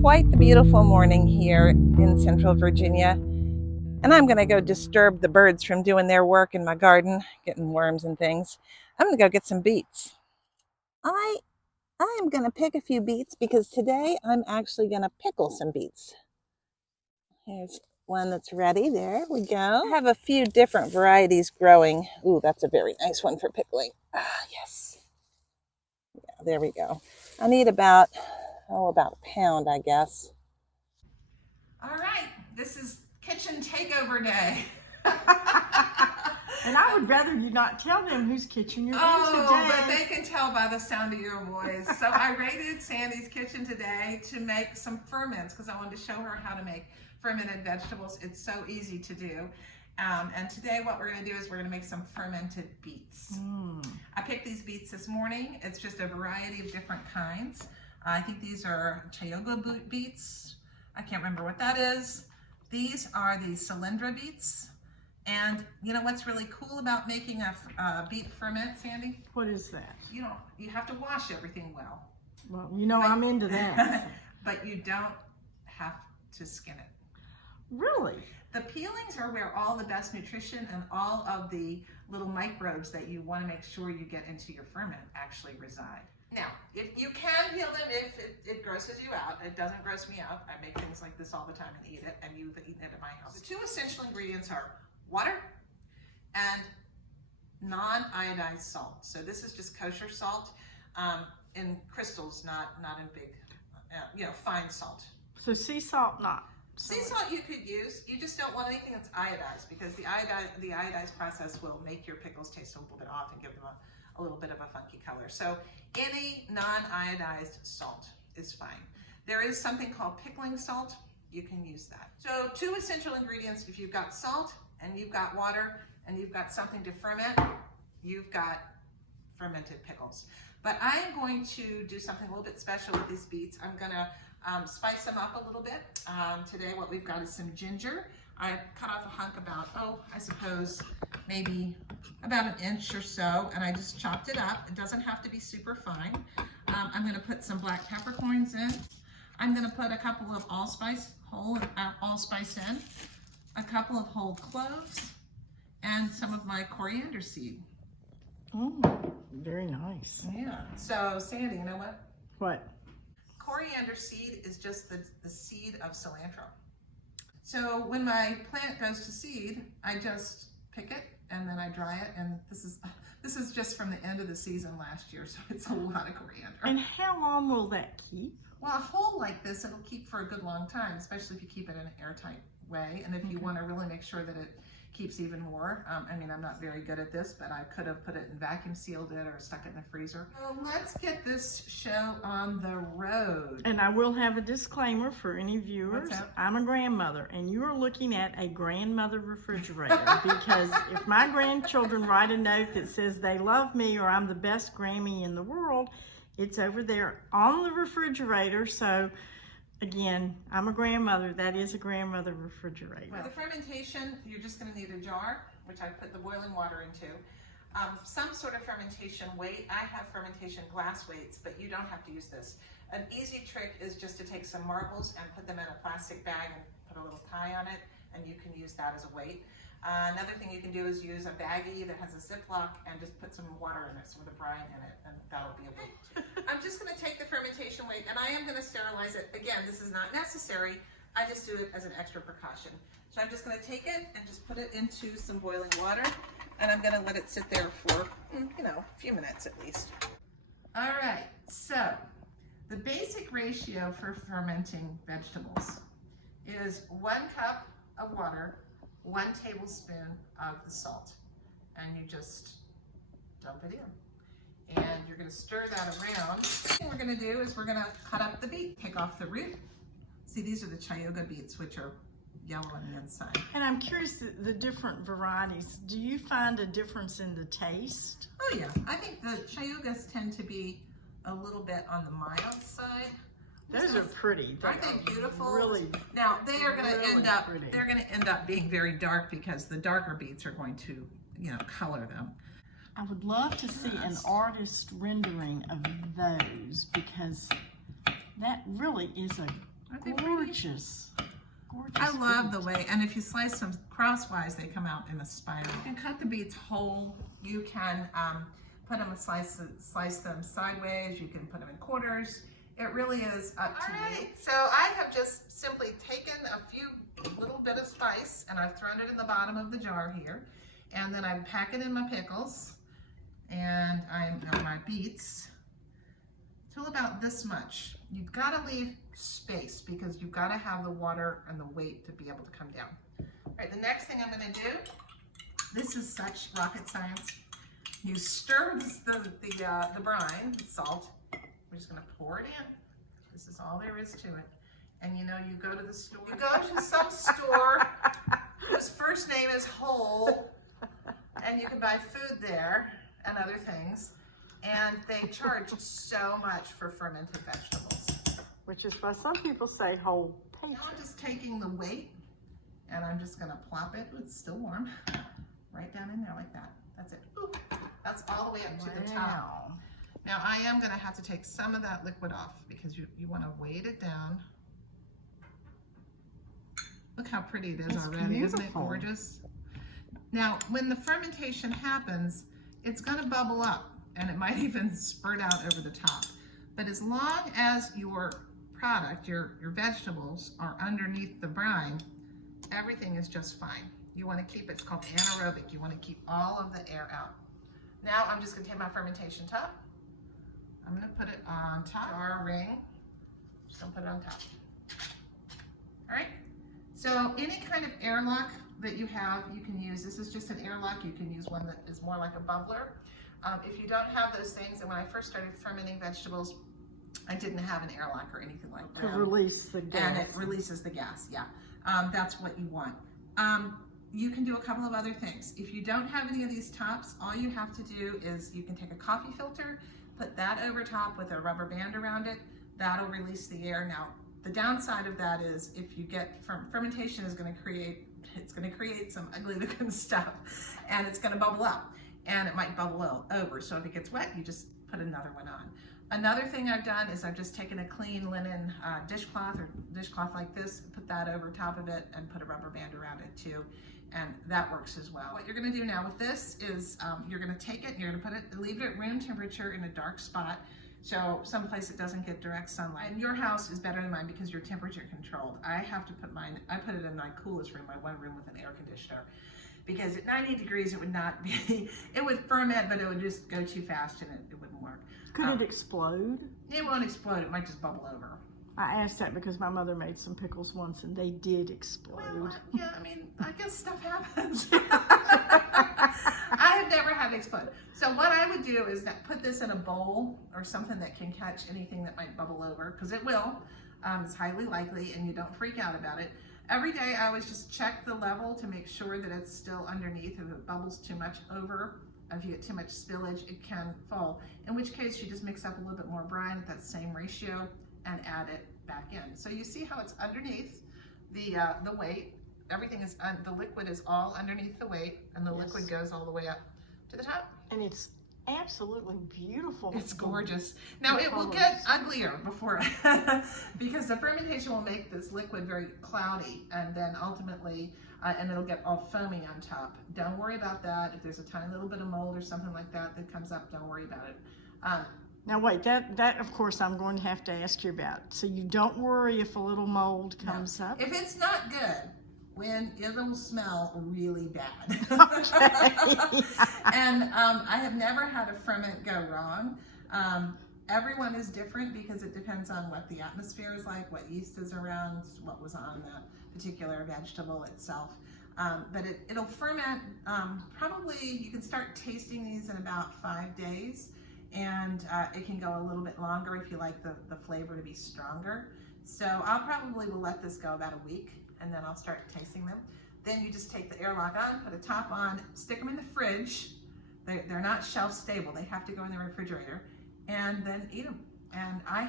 quite the beautiful morning here in Central Virginia, and I'm going to go disturb the birds from doing their work in my garden, getting worms and things. I'm going to go get some beets. I am going to pick a few beets because today I'm actually going to pickle some beets. Here's one that's ready. There we go. I have a few different varieties growing. Ooh, that's a very nice one for pickling. Ah, yes. Yeah, there we go. I need about a pound, I guess. All right, this is kitchen takeover day. And I would rather you not tell them whose kitchen you're in today. But they can tell by the sound of your voice. So I raided Sandy's kitchen today to make some ferments because I wanted to show her how to make fermented vegetables. It's so easy to do. And today what we're going to do is we're going to make some fermented beets. I picked these beets this morning. It's just a variety of different kinds. I think these are takeover beets. I can't remember what that is. These are the Cylindra beets. And you know what's really cool about making a beet ferment, Sandy? What is that? You have to wash everything well. Well, you know, I'm into that. But you don't have to skin it. Really? The peelings are where all the best nutrition and all of the little microbes that you want to make sure you get into your ferment actually reside. Now, if you can peel them if it grosses you out. It doesn't gross me out. I make things like this all the time and eat it, and you've eaten it at my house. The two essential ingredients are water and non-iodized salt. So this is just kosher salt in crystals, not in big, fine salt. So sea salt, not. Sea salt you could use. You just don't want anything that's iodized because the iodized process will make your pickles taste a little bit off and give them a little bit of a funky color. So any non-iodized salt is fine. There is something called pickling salt. You can use that. So two essential ingredients. If you've got salt and you've got water and you've got something to ferment, you've got fermented pickles. But I am going to do something a little bit special with these beets. I'm gonna spice them up a little bit. Today what we've got is some ginger. I cut off a hunk about, I suppose maybe about an inch or so, and I just chopped it up. It doesn't have to be super fine. I'm gonna put some black peppercorns in. I'm gonna put a couple of allspice in, a couple of whole cloves, and some of my coriander seed. Very nice. Yeah, so Sandy, you know what? What? Coriander seed is just the seed of cilantro. So when my plant goes to seed, I just pick it and then I dry it, and this is just from the end of the season last year, so it's a lot of coriander. And how long will that keep? Well, a whole like this, it'll keep for a good long time, especially if you keep it in an airtight way, and if you want to really make sure that it keeps even more. I mean, I'm not very good at this, but I could have put it in vacuum sealed it or stuck it in the freezer. Well, let's get this show on the road. And I will have a disclaimer for any viewers. I'm a grandmother, and you are looking at a grandmother refrigerator because if my grandchildren write a note that says they love me or I'm the best Grammy in the world, it's over there on the refrigerator. So again, I'm a grandmother. That is a grandmother refrigerator. For the fermentation, you're just going to need a jar, which I put the boiling water into. Some sort of fermentation weight. I have fermentation glass weights, but you don't have to use this. An easy trick is just to take some marbles and put them in a plastic bag and put a little tie on it, and you can use that as a weight. Another thing you can do is use a baggie that has a Ziploc and just put some water in it, some of the brine in it, and that'll be a weight too. I'm just going to take the fermentation weight and I am going to sterilize it. Again, this is not necessary. I just do it as an extra precaution. So I'm just going to take it and just put it into some boiling water, and I'm going to let it sit there for, a few minutes at least. All right, so the basic ratio for fermenting vegetables is 1 cup of water, 1 tablespoon of the salt, and you just dump it in. And you're going to stir that around. What we're going to do is we're going to cut up the beet, take off the root. See, these are the takeover beets, which are yellow on the inside. And I'm curious, the different varieties, do you find a difference in the taste? Oh yeah, I think the takeovers tend to be a little bit on the mild side. Those are pretty. Aren't they beautiful? Really. Now they are going to really end up. pretty. They're going to end up being very dark because the darker beets are going to, color them. I would love to see an artist rendering of those because that really is a Aren't they pretty? Gorgeous. Gorgeous. I love the beet. way, and if you slice them crosswise, they come out in a spiral. You can cut the beets whole. You can put them, slice them sideways. You can put them in quarters. It really is up to you. So I have just simply taken a few little bit of spice and I've thrown it in the bottom of the jar here. And then I'm packing in my pickles and my beets till about this much. You've got to leave space because you've got to have the water and the weight to be able to come down. All right, the next thing I'm going to do, this is such rocket science. You stir the brine, the salt. We're just going to pour it in. This is all there is to it. And you know, you go to the store. You go to some store whose first name is Whole, and you can buy food there and other things. And they charge so much for fermented vegetables. Which is why some people say whole paper. Now I'm just taking the weight and I'm just going to plop it. It's still warm. Right down in there like that. That's it. Ooh, that's all the way up to the top. Now I am going to have to take some of that liquid off because you want to weight it down. Look how pretty it is already. Beautiful. Isn't it gorgeous? Now when the fermentation happens, it's going to bubble up and it might even spurt out over the top. But as long as your product, your vegetables are underneath the brine, everything is just fine. You want to keep it's called anaerobic. You want to keep all of the air out. Now I'm just going to take my fermentation tub. I'm going to put it on top. Jar ring. Just going to put it on top. All right. So any kind of airlock that you have, you can use. This is just an airlock. You can use one that is more like a bubbler. If you don't have those things, and when I first started fermenting vegetables, I didn't have an airlock or anything like that. To release the gas. And it releases the gas, yeah. That's what you want. You can do a couple of other things. If you don't have any of these tops, all you have to do is you can take a coffee filter, put that over top with a rubber band around it. That'll release the air. Now, the downside of that is if you get fermentation is going to create some ugly looking stuff, and it's going to bubble up, and it might bubble over. So if it gets wet, you just put another one on. Another thing I've done is I've just taken a clean linen dishcloth or dishcloth like this, put that over top of it, and put a rubber band around it too. And that works as well. What you're going to do now with this is you're going to take it, and you're going to leave it at room temperature in a dark spot, so someplace it doesn't get direct sunlight. And your house is better than mine because you're temperature controlled. I have to put mine, I put it in my coolest room, my one room with an air conditioner, because at 90 degrees it would not be, it would ferment, but it would just go too fast and it wouldn't work. Could it explode? It won't explode, it might just bubble over. I asked that because my mother made some pickles once and they did explode. Well, yeah, I mean, I guess stuff happens. I have never had it explode. So what I would do is put this in a bowl or something that can catch anything that might bubble over, because it will. It's highly likely, and you don't freak out about it. Every day I always just check the level to make sure that it's still underneath. If it bubbles too much over, if you get too much spillage, it can fall. In which case you just mix up a little bit more brine at that same ratio and add it back in. So you see how it's underneath the weight. Everything is, the liquid is all underneath the weight, and the liquid goes all the way up to the top. And it's absolutely beautiful. It's gorgeous. Now it will get uglier before, because the fermentation will make this liquid very cloudy, and then ultimately, and it'll get all foamy on top. Don't worry about that. If there's a tiny little bit of mold or something like that that comes up, don't worry about it. Now wait, that of course I'm going to have to ask you about. So you don't worry if a little mold comes up? If it's not good, it'll smell really bad. Okay. And I have never had a ferment go wrong. Everyone is different because it depends on what the atmosphere is like, what yeast is around, what was on that particular vegetable itself. But it'll ferment, probably you can start tasting these in about 5 days, and it can go a little bit longer if you like the flavor to be stronger. So I'll probably will let this go about a week, and then I'll start tasting them. Then you just take the airlock on, put a top on, stick them in the fridge. They're not shelf stable. They have to go in the refrigerator, and then eat them. And I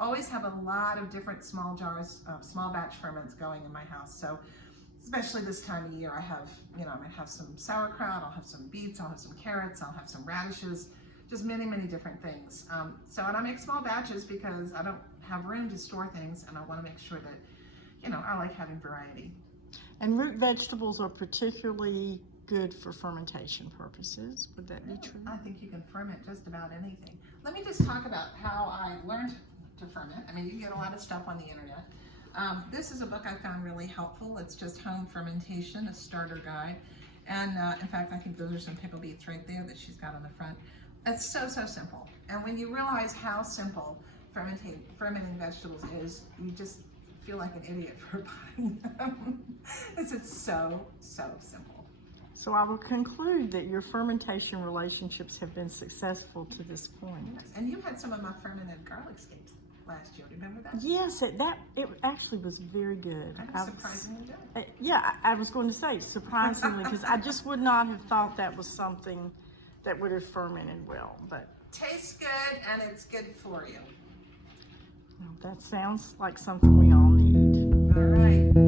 always have a lot of different small jars of small batch ferments going in my house. So especially this time of year, I might have some sauerkraut, I'll have some beets, I'll have some carrots, I'll have some radishes, just many, many different things. And I make small batches because I don't have room to store things, and I want to make sure that, you know, I like having variety. And root vegetables are particularly good for fermentation purposes. Would that be true? I think you can ferment just about anything. Let me just talk about how I learned to ferment. I mean, you can get a lot of stuff on the internet. This is a book I found really helpful. It's just Home Fermentation, a starter guide. And in fact, I think those are some pickle beets right there that she's got on the front. It's so, so simple. And when you realize how simple fermenting vegetables is, you just feel like an idiot for buying them. It's so, so simple. So I will conclude that your fermentation relationships have been successful to this point. Yes. And you had some of my fermented garlic scapes last year. Remember that? Yes, it actually was very good. I was surprisingly good. Yeah, I was going to say surprisingly, because I just would not have thought that was something that would have fermented well. But tastes good, and it's good for you. that sounds like something we all need. All right.